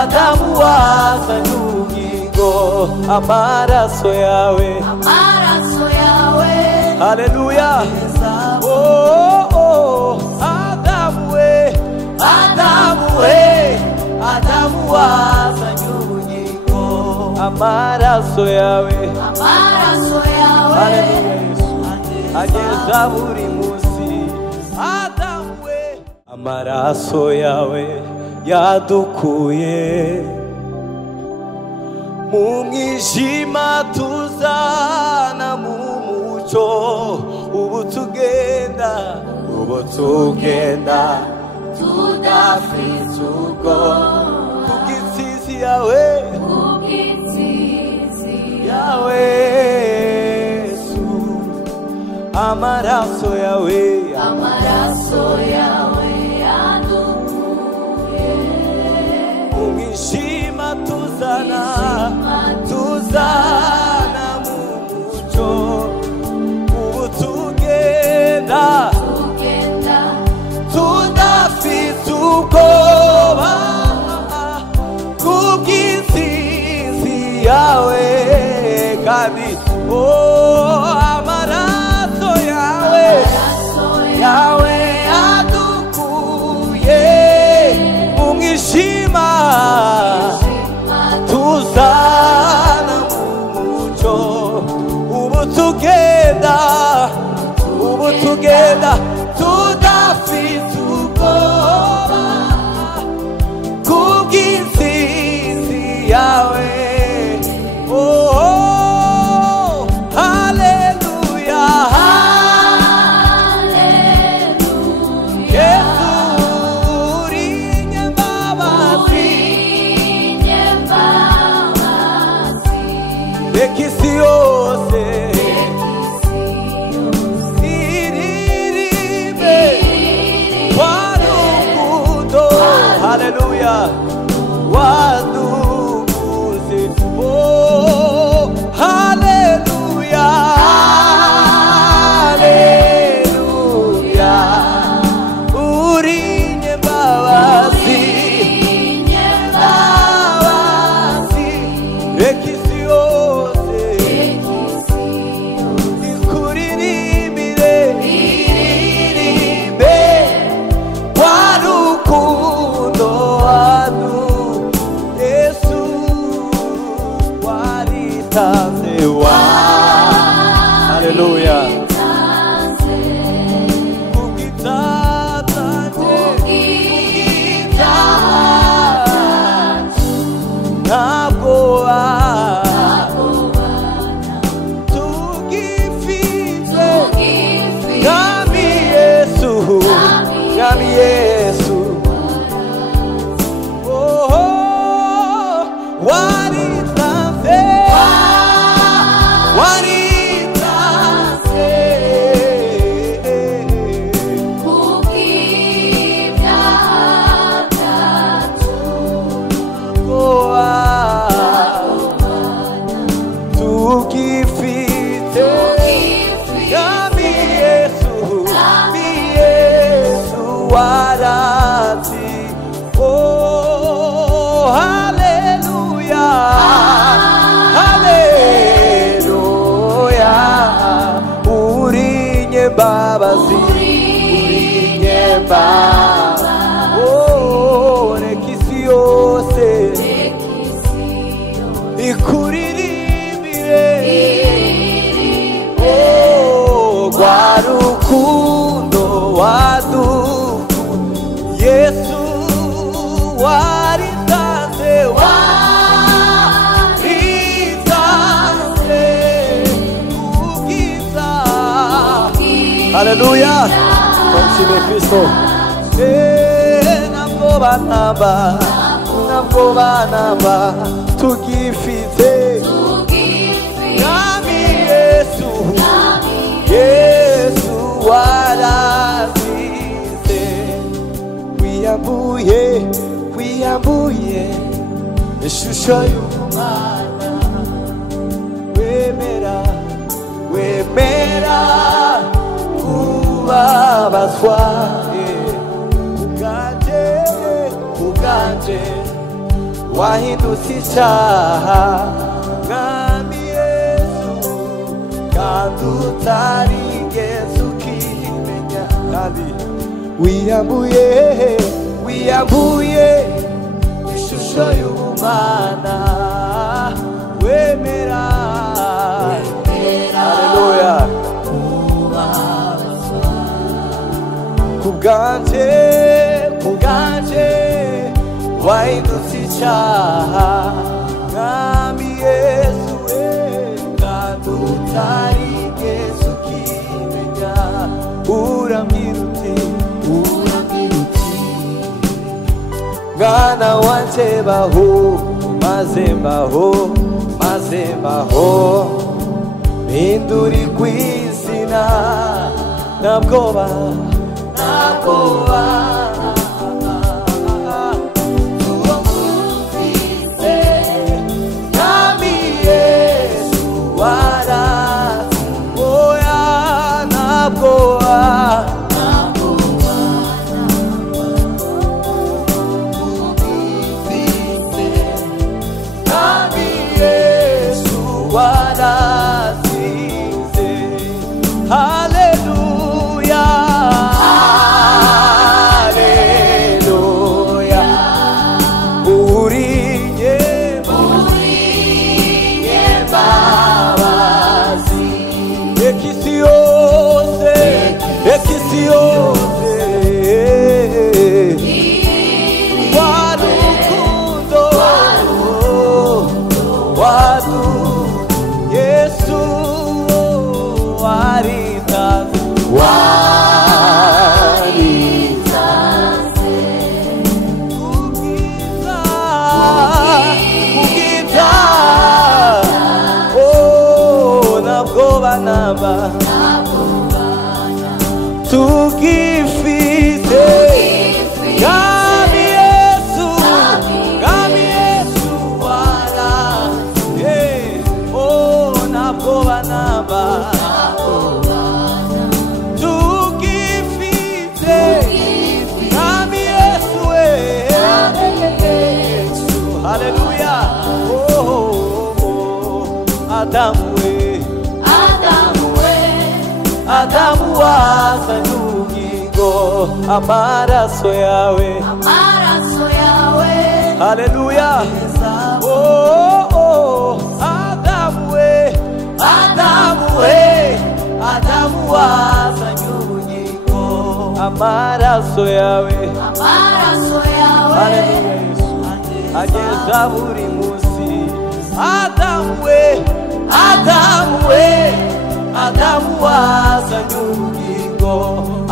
Adamu wazanye ubugingo, amaraso yawe, haleluya. Adamu wazanye ubugingo, amaraso yawe, haleluya. Yesu ageza buri munsi. Adamu we, amaraso yawe yadukuye mu mwijima tuzana mu mucyo. Ubu tugenda tudafite ubwoba, kubw'intsinzi yawe Yesu. Amaraso yawe yadukuye mu mwijima tuzana mu mucyo. Ubu tugenda tudafite ubwoba, kubw'intsinzi yawe. Kandi amaraso yawe yadukuye mu mwijima tuzana mu mucyo. Ubu tugenda tudafite ubwoba, kubw'intsinzi yawe. Haleluya, Yesu uri inyembabazi, reka isi yose iririmbe warukundo, haleluya, wadukuze. Haleluya, uri inyembabazi, reka isi yose ikuririmbe warukundo wadu. Yesu waritanze, haleluya, Yesu, waritanze, tugifite kami Yesu, warati. Haleluya, uri inyembabazi, reka isi yose ikuririmbire rwa rukundo wadukuye. Yesu waritanze, ubwiza. Haleluya, tumshime Kristo. Ntabwo banamba tugifite kami Yesu warazize. Wiyambuye ishusho y'Umwana, wemera kubabazwa wahindutse icyaha mwami Yesu kandi utarigeze ukimenya kandi wiyambuye ishusho y'ubumana wemera haleluya kubwanje wahindutse icyaha mwami Yesu kandi utarigeze ukimenya urambwira uti mwana wanje baho maze mbaho mpindurirwa izina ntabwoba tugifite Mwami Yesu wara ntabwoba namba tugifite Mwami Yesu haleluya Adamu wazanye ubugingo amaraso yawe haleluya Adamu wazanye ubugingo amaraso yawe haleluya Yesu ageza buri munsi Adamu wazanye ubugingo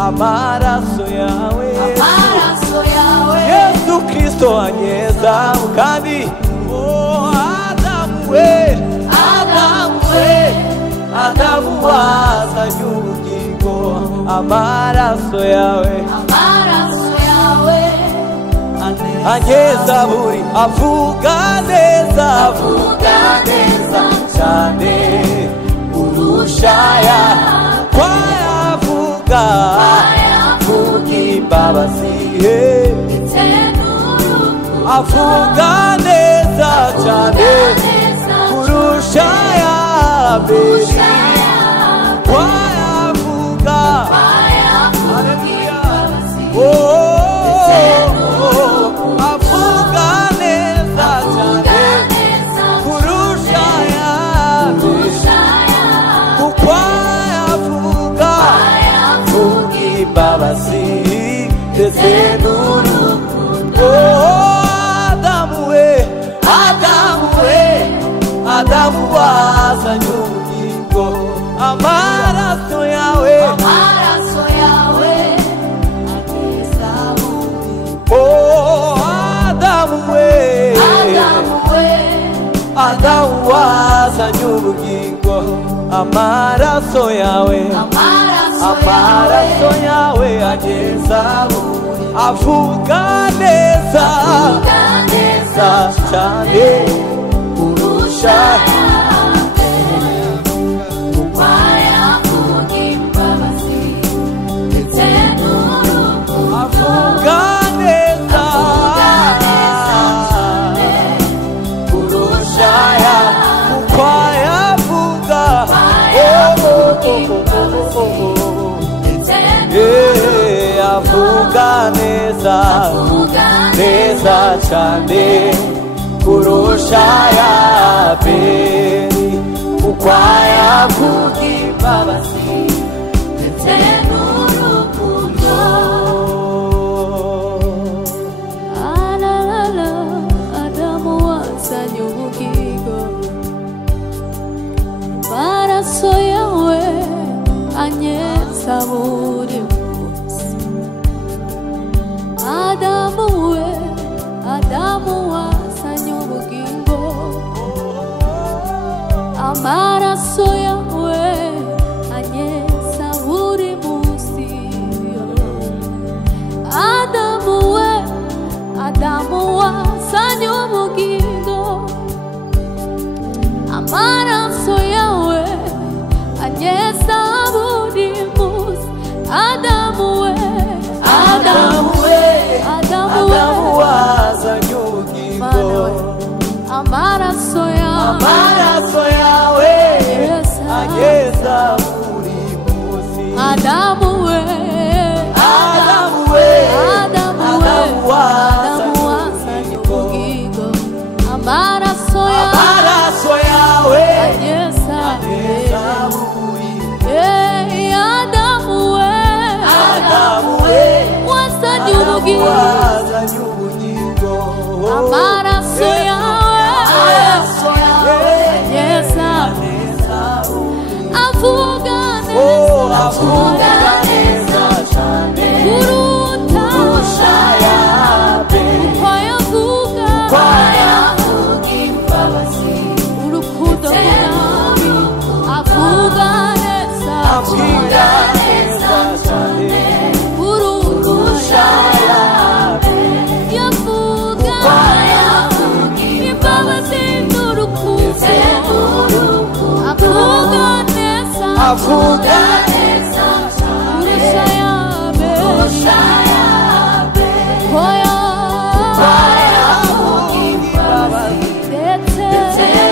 amaraso yawe Yesu Kristo anyeza kandi Adamu wazanye ubugingo amaraso yawe anyeza buri avuga neza cyane urushaya kwayavuga imbabazi avuga neza cyane urushaya kwayavuga haleluya avuga neza cyane urushaya imbabazi ndetse n'urukundo Adamu wazanye ubugingo amaraso yawe Adamu wazanye ubugingo amaraso yawe ageza avuga neza cyane kurusha avuga neza avuga neza neza cyane kurusha Abeli kuko yavuga imbabazi ndetse n'urukundo. Adamu wazanye ubugingo, amaraso yawe anyeza buri munsi. Adamu wazanye ubugingo, amaraso yawe anyeza buri munsi. Adamu wazanye ubugingo, amaraso yawe anyeza buri munsi. Adamu wazanye ubugingo, amaraso yawe anyeza buri munsi. Adamu wazanye ubugingo, amaraso yawe anyeza buri munsi. Adamu wazanye ubugingo, amaraso yawe anyeza avuga neza cyane kurusha Abeli kuko yavuga imbabazi urukundo rwawe. Avuga neza cyane kurusha Abeli yavuga imbabazi n'urukundo. Avuga neza kurusha Abeli koya imbabazi ndetse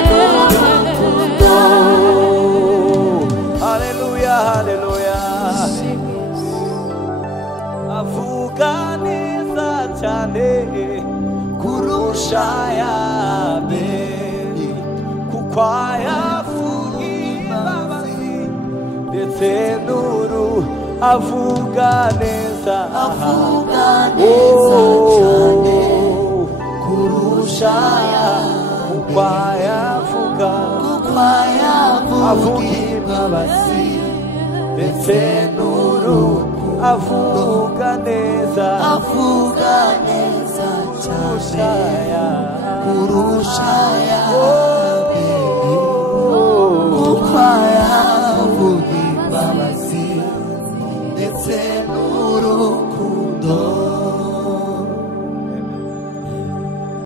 n'urukundo. Haleluya, haleluya. Avuga neza cyane kurusha Abeli kuko yavuga imbabazi ndetse avuga neza cyane kurusha kuko yavuga avuga imbabazi ndetse avuga neza cyane kurusha